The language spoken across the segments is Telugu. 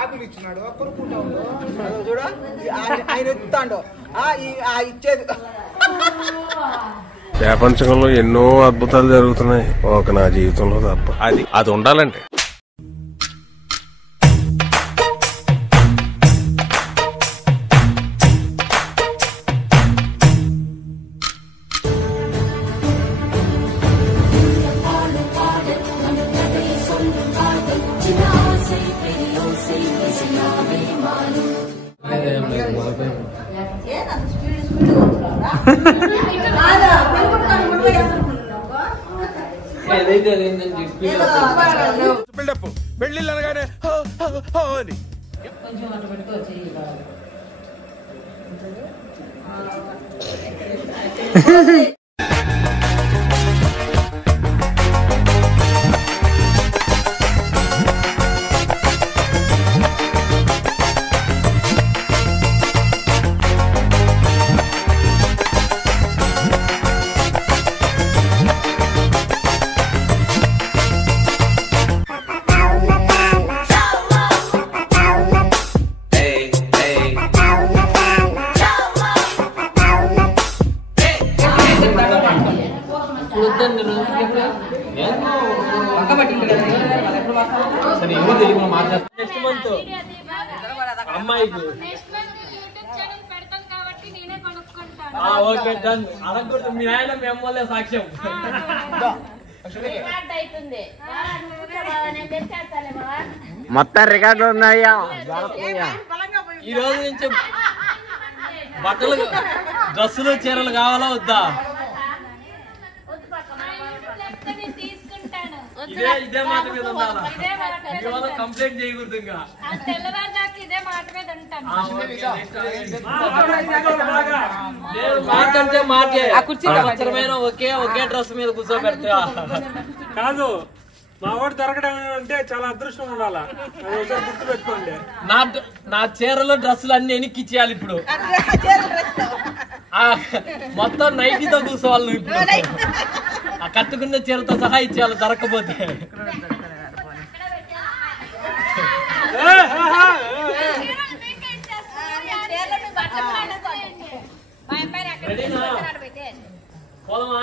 ఆపిల్ ఇచ్చినాడు చూడ ఆయన ఎత్తాడు ఇచ్చేది. ప్రపంచంలో ఎన్నో అద్భుతాలు జరుగుతున్నాయి, ఒక నా జీవితంలో తప్ప. అది ఉండాలంటే పెళ్ళిళ్ళు అనగానే సాక్ష్యం. మొత్తం రికార్డులు ఉన్నాయా? ఈ రోజు నుంచి బట్టలు, డ్రెస్సులు, చీరలు కావాలా వద్దా? ఇదే మాట మీద ఉండాలా? కంప్లైంట్ చేయకూడదు. ఇంకా మాకంటే మాకే అవసరమైన ఒకే డ్రెస్ మీద కూర్చోబెడతా కాదు. మా వాడు దొరకడం అంటే చాలా అదృష్టం ఉండాలా, గుర్తు పెట్టుకోండి. నా చీరలు డ్రెస్సులు అన్ని వెనక్కి ఇచ్చేయాలి ఇప్పుడు. మొత్తం నైటీతో కూర్చోవాలి ఇప్పుడు. ఆ కట్టుకున్న చీరతో సహా ఇచ్చేయాలి దొరకపోతే. పోదమా?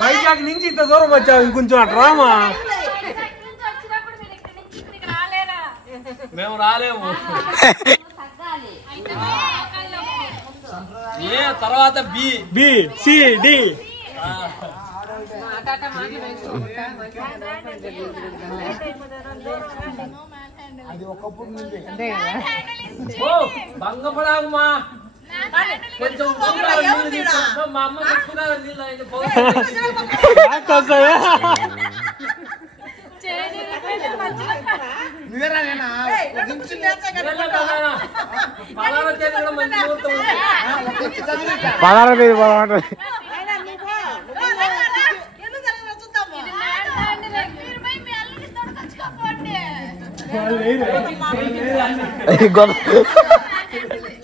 వైజాగ్ నుంచి ఇంత దూరం వచ్చావు, ఇంకొంచెం అట్రామా? మేము రాలేము. ఏ తర్వాత బి సి డి. భంగపడాకుమా, కొంచెం మా అమ్మ చెప్పుకున్నారు నీళ్ళు. పదాల మీద బాగుంటుంది.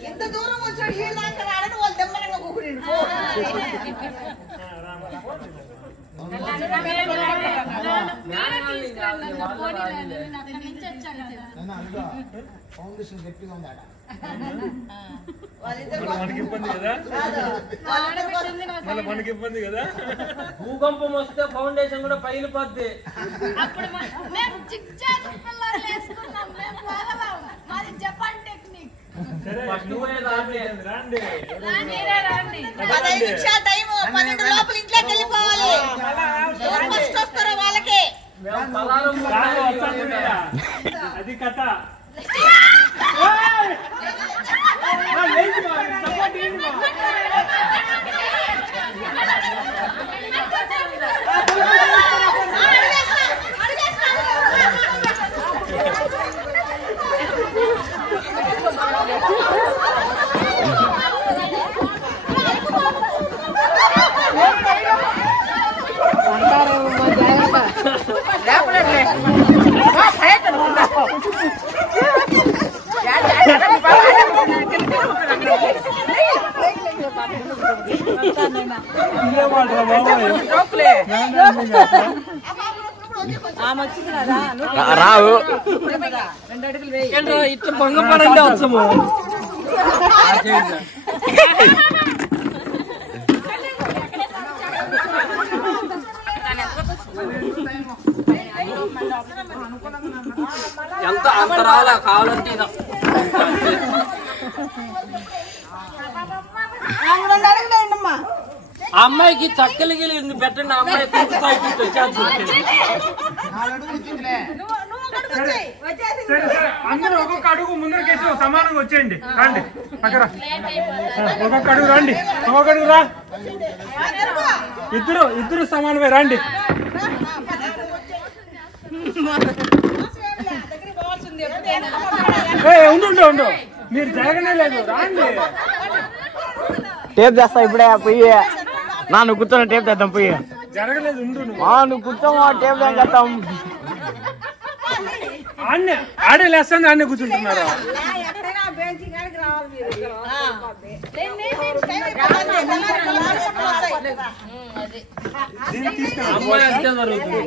ఎంత దూరం వచ్చాడు ఈ లాంటి రాడని వాళ్ళు దెమ్మలంగా కూకుని ఫౌండేషన్ గట్టిగా ఉందాడ. మనకి ఇబ్బంది కదా. భూకంపం వస్తే ఫౌండేషన్ కూడా పగిలిపోద్ది. Japan technique. అది కథ. రావు ఇట్లా భంగపడండి అవసరము ఎంత అంతరాల కావాలంటే ఇదా అమ్మాయికి చక్కలు గిలి పెట్టండి అమ్మాయి అందరూ ఒక్కొక్క అడుగు ముందరకేసి సమానంగా వచ్చేయండి రండి అక్కడ ఒక్కొక్క అడుగు రండి ఒక్కొక్క అడుగు రా ఇద్దరు సమానమే రండి ఉండు మీరు జరగనే లేదు రండి టేప్ చేస్తా ఇప్పుడే పోయి నువ్వు కూర్చొని టేప్ చేద్దాం పోయి జరగలేదు ఉండు నువ్వు కూర్చోమా టేప్ చేద్దాం ఆడే లేస్తాను ఆడే కూర్చుంటున్నారు అమ్మాయి అంతే జరుగుతుంది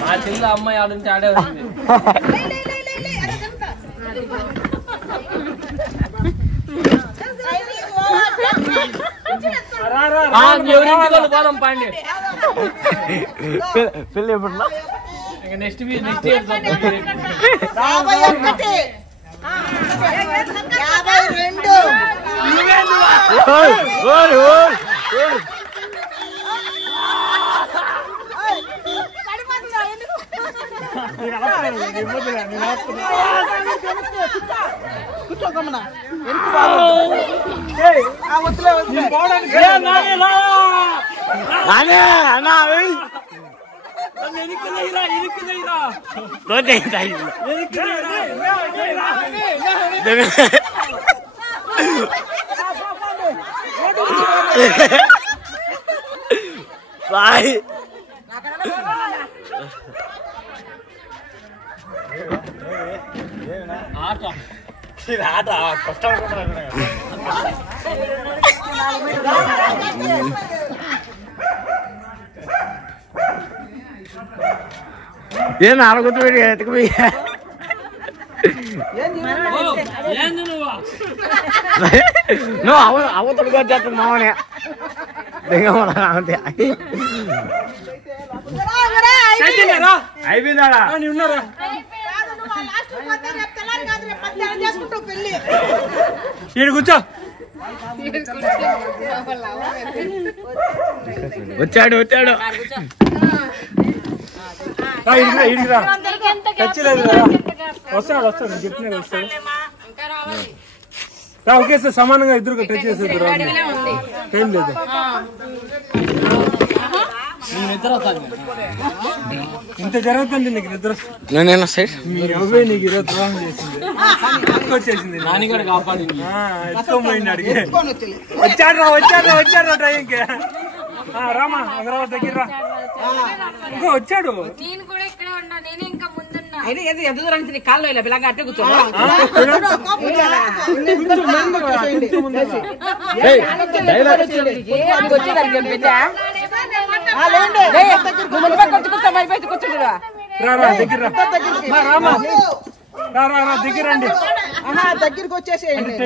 మా చెల్లి అమ్మాయి ఆడుంటే ఆడే ఉంది పోదాం పాండి పెళ్ళి ఎప్పుడు నెక్స్ట్ ఇయర్ బాయ్ ఆట కష్టం ఏం నాలుగు ఎత్తుకుపోయి నువ్వు అవతలు చేస్తాను మామనే అయిపోయిందా ఉన్నారా ఈడు కూర్చో వచ్చాడు ఇడిగిరా తెచ్చలేదు కదా వస్తాడు నేను చెప్పిన వస్తాడు ఒకేసారి సమానంగా ఇద్దరు టచ్ చేసేది ఏం లేదు ఇంత జరుగుతుంది నీకు నిద్ర నేను సైడ్ మీ అవే నీకు ఈరోజు ద్రోహం చేసింది వచ్చేసింది నాన్నగారు కాపాడింది ఎత్తుకోపోయింది అడిగి వచ్చాడు టైంకి రామా అగరావు దగ్గర ఇంకా వచ్చాడు నేను కూడా ఇక్కడే ఉన్నా నేను ఇంకా ముందున్నా ఎంత దూరం కాళ్ళు ఇలా పిల్లగా అట్టే కూర్చోండి దగ్గరండి దగ్గరికి వచ్చేసేయండి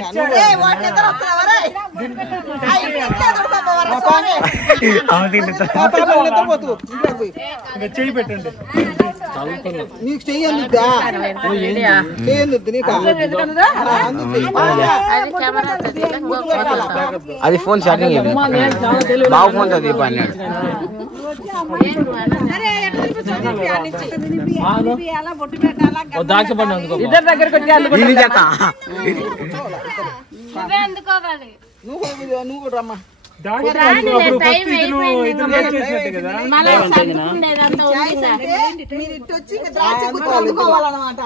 చెయ్యి పెట్టండి నీకు చెయ్యొద్దా చెయ్యొద్దు నీకు అది ఫోన్ ఛార్జింగ్ బాబు ఫోన్ చదివి అన్నాడు ఇద్దరు దగ్గరకు నువ్వే అందుకోవాలి నువ్వు కూడా రమ్మా మీరు ఇటు వచ్చి ద్రాక్ష గుర్తు అందుకోవాలన్నమాట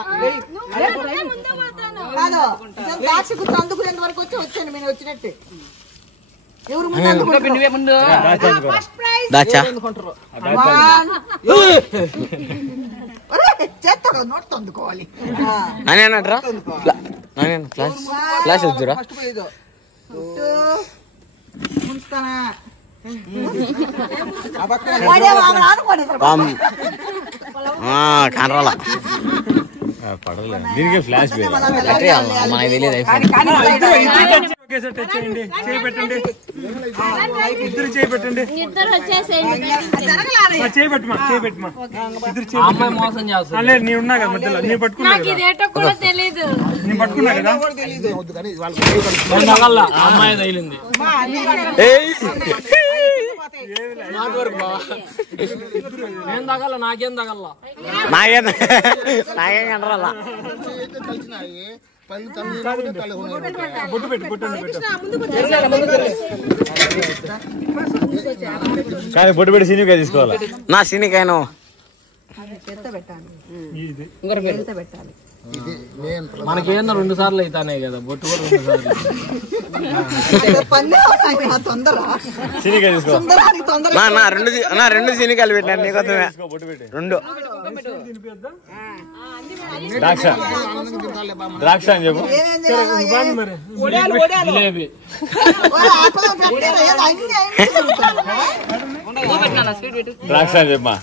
కాదు ద్రాక్ష గుర్తు అందుకునేంత వరకు వచ్చాను నేను వచ్చినట్టు ఎవరు ముందు అందుకుంటారు చేస్తా నోట్ అందుకోవాలి అని అన్నట్రా ఫ్లాష్ వద్దురా ఫస్ట్ పోయేదో ముంచుతానా కనరాల దీనికి ఫ్లాష్ మనకి తెలియదు ఒకేసారి టచ్ చేయండి, చేయి పెట్టండి, ఇద్దరు చేయి పెట్టండి, ఇద్దరు వచ్చేసేయండి. చేయి పెట్టమా, చేయి పెట్టమా, ఇద్దరు చేయి అమ్మాయి మోసం చేస్తుంది. లేదు నీ ఉన్నా కదా మధ్యలో, నీ పట్టుకున్నా నాకు ఇదేటో కూడా తెలీదు. నీ పట్టుకున్నా కదా అమ్మాయి తగిలింది. నేను తగల, నాకేం తగల. నాకేం కనరాల బొట్టు పెట్టు, బొట్టు కానీ బొట్టు పెట్టి సినిమా తీసుకోవాలా నా సినికాయను మనకేందో 2 సార్లు అవుతానే కదా, బొట్టు కూడా 2 సార్లు. సినికా తీసుకో నా రెండు సినికాలు పెట్టినాను నీకోసమే 2 ద్రాక్ష అని చెప్పు జిలేబీ. ద్రాక్ష అని చెప్పమా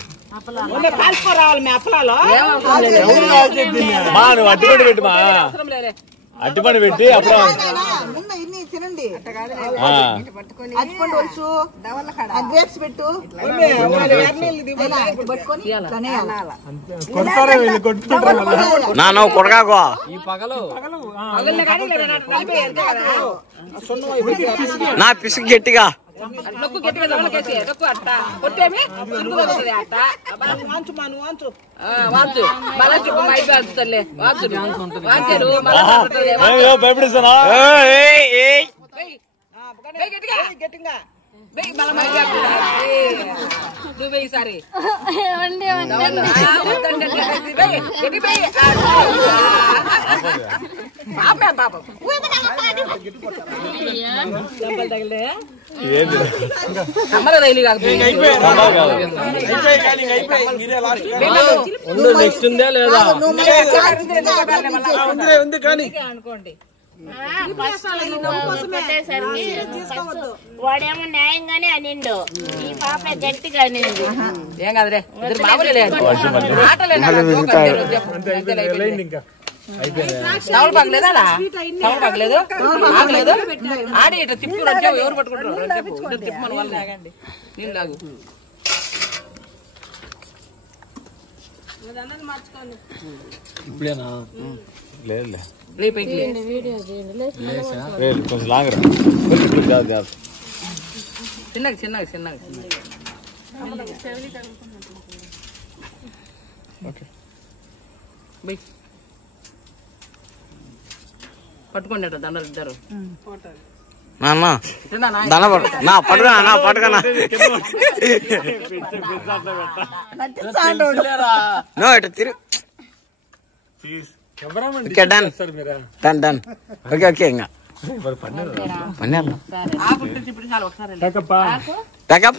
నువ్వు అట్టిపండు పెట్టుమా, అట్టిపండు పెట్టి అప్పుడు తినండి అచ్చిపండు వచ్చు గ్రేప్స్ పెట్టు పట్టుకొని నా నువ్వు కొడగాకో ఈ పగలు నా పిసికి గట్టిగా భయపడిస్తానా ఏమండి, నెక్స్ట్ ఉందే లేదా ఉంది కానీ వాడేమో న్యాయంగానే అనిండు, ఈ పాప గట్టిగా అనింది. ఏం కాదురే పగలేదు ఆడి ఇట్లా తిప్పులు వచ్చావు, ఎవరు పట్టుకుంటారు తిప్పమని వాళ్ళు నీళ్ళు తాగు. ఇప్పుడేనా? లేదు వీడియో కొంచెం లాంగ్ రా చిన్నగా పట్టుకోండి అట్లా దండలు ఇద్దరు పట్టుకున్నా ఇటు తిరుగు డన్ ఓకే ఓకే ఇంకా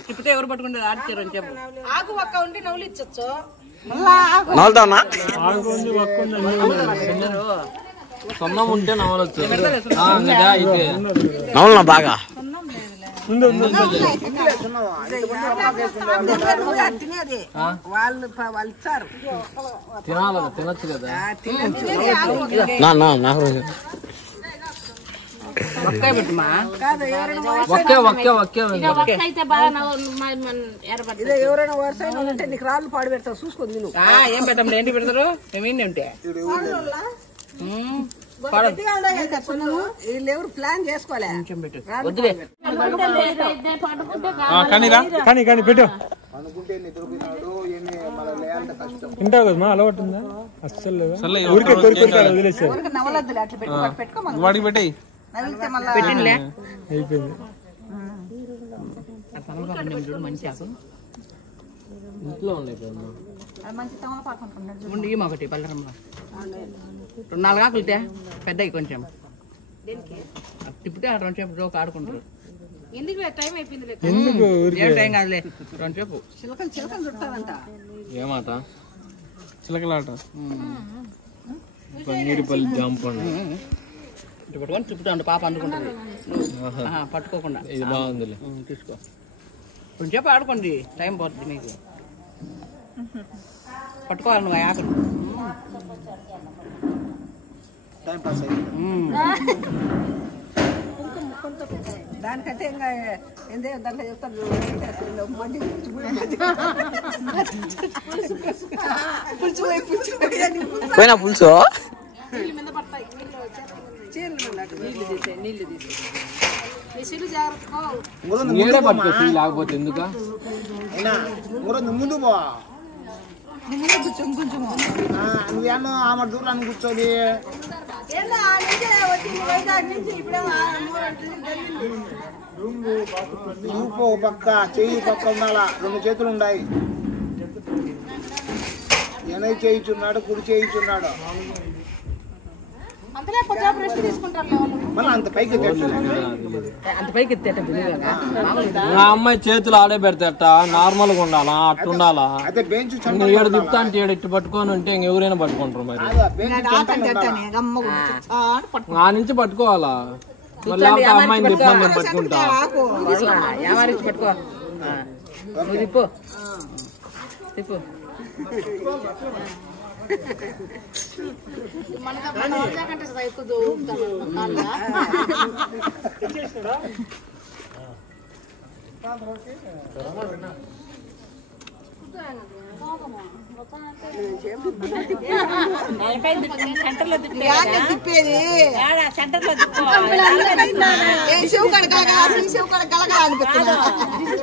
తిప్పితే ఎవరు పట్టుకుంటారు ఆడిచారు అని చెప్పు. ఆకు ఒక్క ఉంటే నవ్వులు ఇచ్చొచ్చు నవ్వుతావునా సొన్నం ఉంటే నవ్వలొచ్చు. అయితే నవ్వులున్నా బాగా తినాలి, తినొచ్చు కదా. ఒక్కే పెట్టుమా ఒకే అయితే బాగా ఎవరైనా వరుసైనా ఉంటే నీకు రాళ్ళు పాడు పెడతావు చూసుకోండి నువ్వు. ఏం పెట్టాం ఏంటి పెడతారు మేమేంటి ఉంటే వీళ్ళెవరు ప్లాన్ చేసుకోలే వద్దులే కానీ కానీ పెట్టు తింటావు కదా మా అలవాటు ఉందా అస్సలు లేదా ఊరికే కోరుకుంటారు వదిలేసారు వాడికి పెట్టాయి పెట్టినలే అయిపోయింది మంచి ఆకు ఇంట్లో ఉన్నాయి కదా. ఉండి ఒకటి పల్లెరంలో 2-4 ఆకులు పెద్దవి కొంచెం తిప్పితే 2 సేపు జోక్ ఆడుకుంటారు. ఎందుకు టైం అయిపోయింది. ఎందుకు ఏం టైం కాదులే 2 సేపు ఏమాట చిలకలాట పన్నీరుపల్లి జాంపండు ఇటు పట్టుకొని చుట్టూ పాప అందుకుంటుంది పట్టుకోకుండా. ఇది బాగుందిలే. తీసుకో కొంచెంసేపు ఆడుకోండి, టైం పోతుంది మీకు. పట్టుకోవాలి నువ్వు ఆకులు. దానికంటే ఇంకా ఏందే దాంట్లో చెప్తాను పోయినా పులుసు నీడే పట్టుకోవచ్చు లేకపోతే ఎందుక ముందు పో నువ్వేమో ఆమె దూరాన్ని కూర్చోది చూపు పక్క చెయ్యి పక్క ఉండాలా, 2 చేతులు ఉన్నాయి. ఎనై చేయించున్నాడు, కుడి చేయించున్నాడు. మళ్ళీ అంత పైకి నా అమ్మాయి చేతులు ఆడే పెడతాట, నార్మల్ గా ఉండాలా, అట్టుండాలా. అయితే బెంచ్ ఏడు తిప్పుతా అంటే ఇట్టు పట్టుకొని ఉంటే ఎవరైనా పట్టుకుంటారు. మరి నా నుంచి పట్టుకోవాలా, మరి లేకపోతే అమ్మాయిని తిప్పని నేను పట్టుకుంటా. పట్టుకో తిప్పు తిప్పు. సెంటర్లో తిప్పేది సెంటర్లో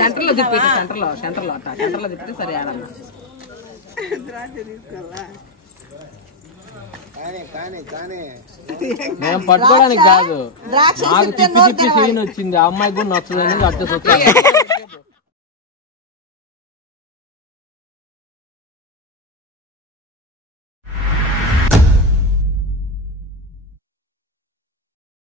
సెంటర్లో తిప్పేది సెంటర్లో తిప్పితే సరే ఆడాలి. మేము పట్టుకోవడానికి కాదు, నాకు తిప్పి తిప్పి చేయని వచ్చింది. ఆ అమ్మాయికి కూడా నచ్చదని అట్టే